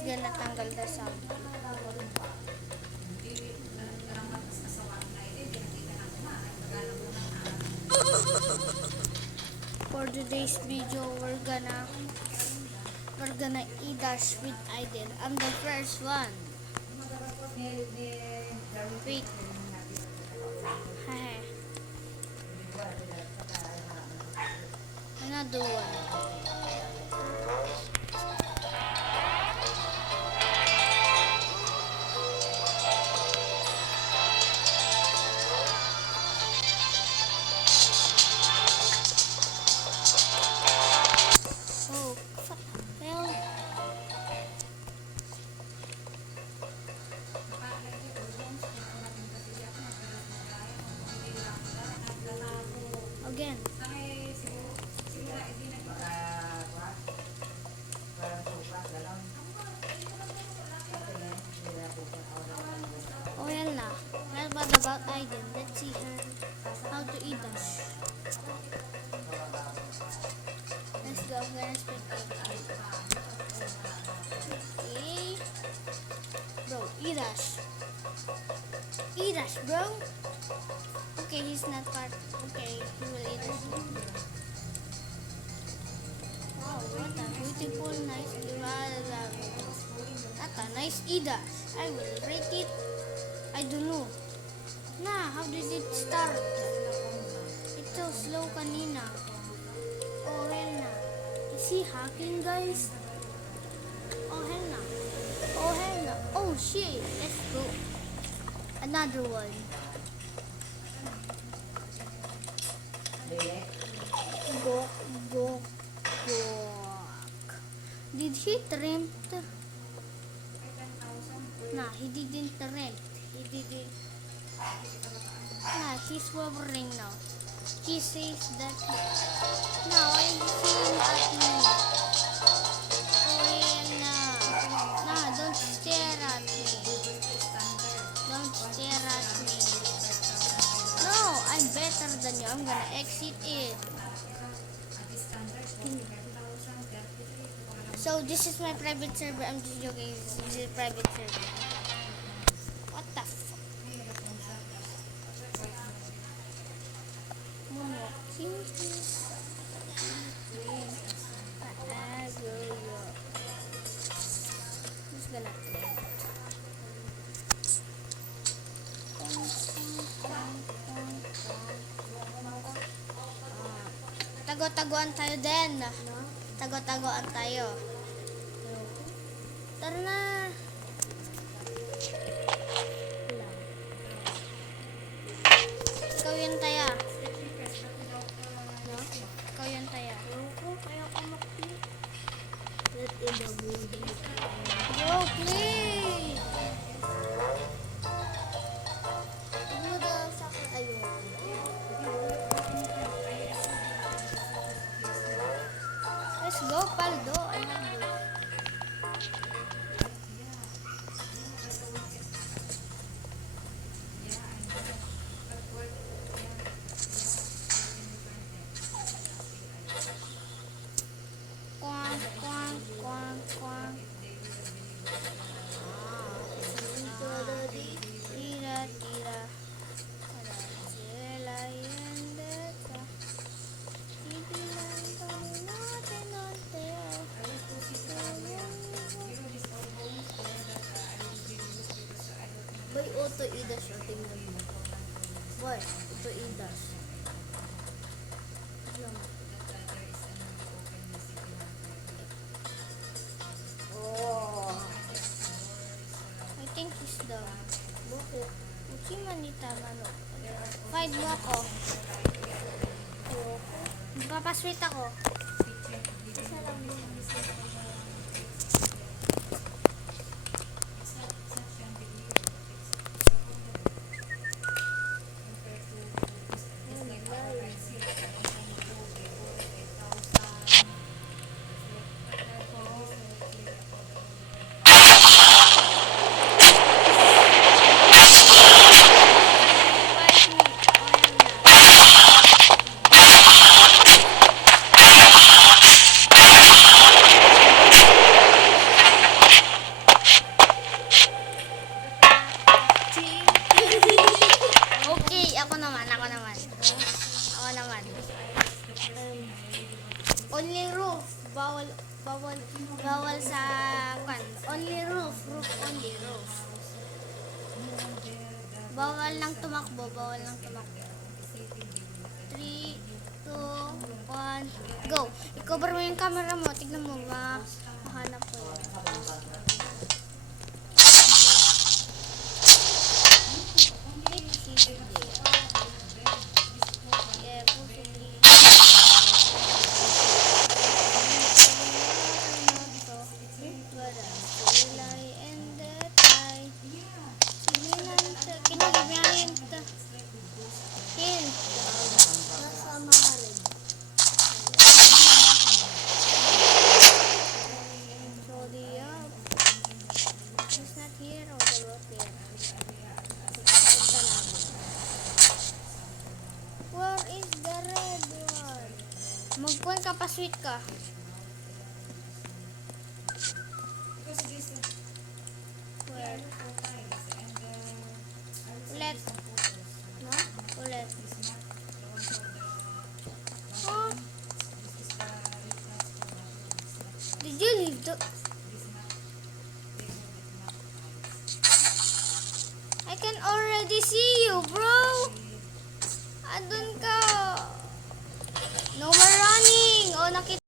is gonna tanggal the sound. For today's video, we're gonna e-dash with Idol. I'm the first one. Wait. Haha. Another one. Oh, well. Again. Oh, yan na. Well, what about Aiden? Let's see her how to eat us. Let's go. I'm gonna split it. Okay. Bro, eat us. Eat us, bro. Okay, he's not part. Okay, he will eat us. Wow, what a beautiful, nice That's a nice eater. I will rate it. I don't know. Nah, how did it start? It's so slow kanina. Oh, hell na. Is he hacking, guys? Oh, hell na. Oh, hell na. Oh, shit. Let's go. Another one. Go. Did he trim? Nah, he didn't trim. He didn't. Nah, he's wavering now. He says that. Now I'm seeing at me. Oh, nah, don't stare at me. Don't stare at me. No, I'm better than you. I'm gonna exit it. So this is my private server. I'm just joking. This is private server. What the fuck? Who's gonna play? Tago-tagoan tayo din. Tago-tagoan tayo. Tara na. Ikaw yun, Taya. No? Ikaw yun, Taya. Kaya ako makita. Let in the mood. Go, play! Huwag mo daw sa akin. Ayun. Let's go, Paldo. I love you. Quang, quang, quang, quang. Tira, tira. Boy, auto idas o tingnan mo. Boy, auto idas. Oh. I think he's done. Bakit? Uchi manita mano. 5 mo ako. Papasweet ako. Isa lang yun. roof. Bawal sa kan. Only roof only, roof. Bawal nang tumakbo. 3, 2, 1, go. I-cover mo yung camera mo. Tignan mo, mahanap ko yun. Yeah, possibly. But I still lie and that I can you give me a hint? Hint. Nasa mga rin. So the he's not here or the road there. Where is the red one? Magkuhan ka pa, sweet ka. Where? Ulit. No? Ulit. Oh. Did you leave the... I can already see you, bro. Andun ka. No more running. Oh, nakita